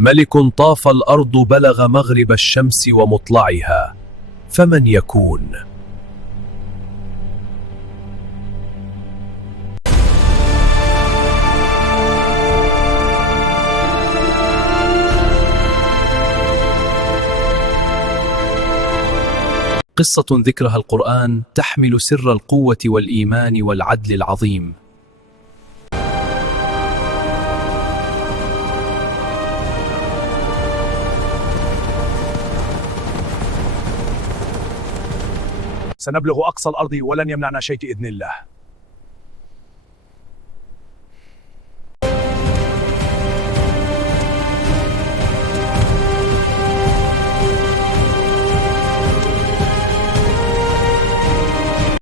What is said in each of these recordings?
ملك طاف الأرض بلغ مغرب الشمس ومطلعها، فمن يكون؟ قصة ذكرها القرآن تحمل سر القوة والإيمان والعدل العظيم. سنبلغ أقصى الأرض ولن يمنعنا شيء بإذن الله.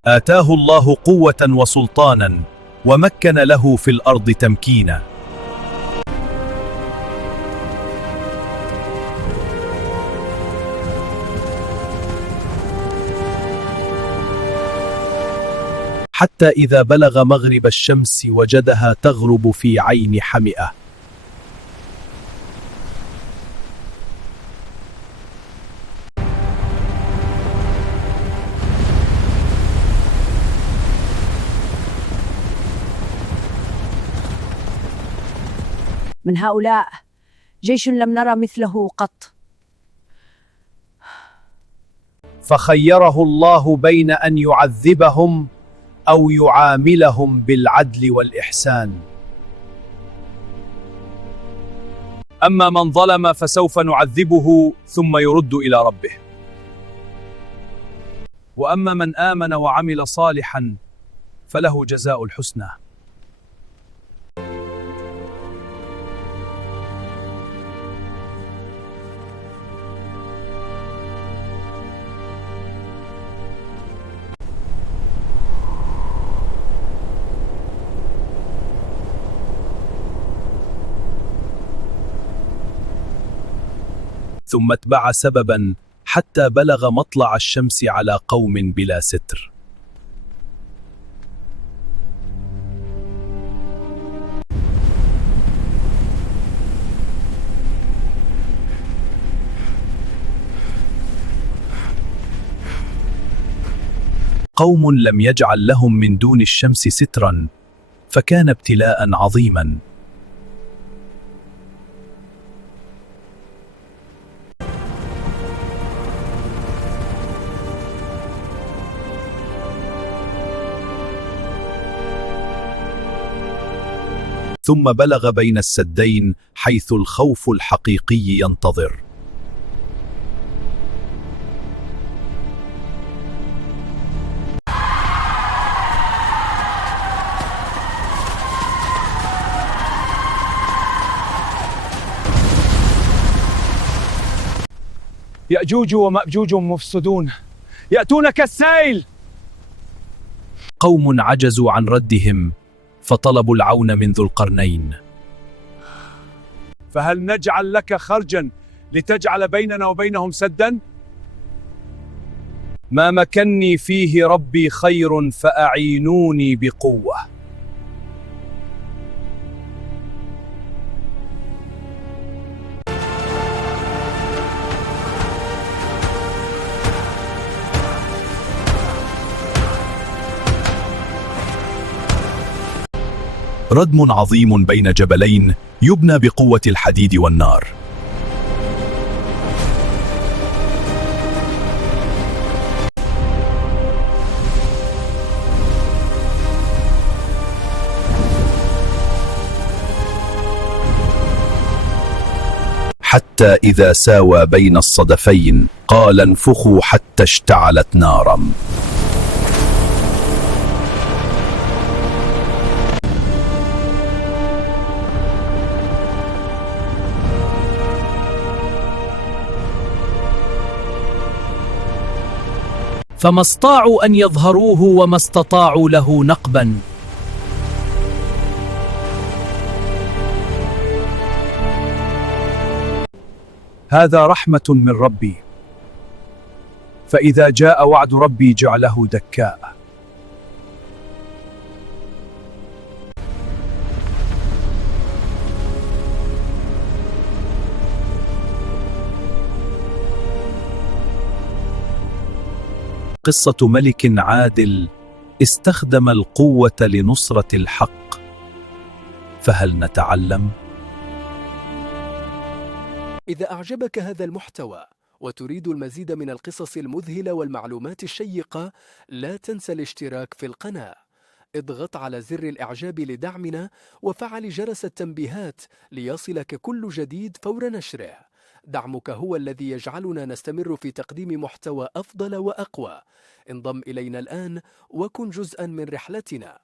آتاه الله قوة وسلطانا ومكن له في الأرض تمكينا. حتى إذا بلغ مغرب الشمس وجدها تغرب في عين حمئة. من هؤلاء جيش لم نرى مثله قط. فخيره الله بين أن يعذبهم أو يعاملهم بالعدل والإحسان. أما من ظلم فسوف نعذبه ثم يرد إلى ربه، وأما من آمن وعمل صالحا فله جزاء الحسنى. ثم اتبع سببا حتى بلغ مطلع الشمس على قوم بلا ستر. قوم لم يجعل لهم من دون الشمس سترا، فكان ابتلاء عظيما. ثم بلغ بين السدين حيث الخوف الحقيقي ينتظر. يأجوج ومأجوج مفسدون يأتون كالسيل. قوم عجزوا عن ردهم فطلبوا العون من ذو القرنين. فهل نجعل لك خرجا لتجعل بيننا وبينهم سدا؟ ما مكني فيه ربي خير فأعينوني بقوة. ردم عظيم بين جبلين يبنى بقوة الحديد والنار. حتى إذا ساوى بين الصدفين قال انفخوا حتى اشتعلت نارا. فما استطاعوا أن يظهروه وما استطاعوا له نقبا. هذا رحمة من ربي، فإذا جاء وعد ربي جعله دكاء. قصة ملك عادل استخدم القوة لنصرة الحق. فهل نتعلم؟ إذا أعجبك هذا المحتوى وتريد المزيد من القصص المذهلة والمعلومات الشيقة، لا تنسى الاشتراك في القناة. اضغط على زر الإعجاب لدعمنا وفعل جرس التنبيهات ليصلك كل جديد فور نشره. دعمك هو الذي يجعلنا نستمر في تقديم محتوى أفضل وأقوى. انضم إلينا الآن وكن جزءا من رحلتنا.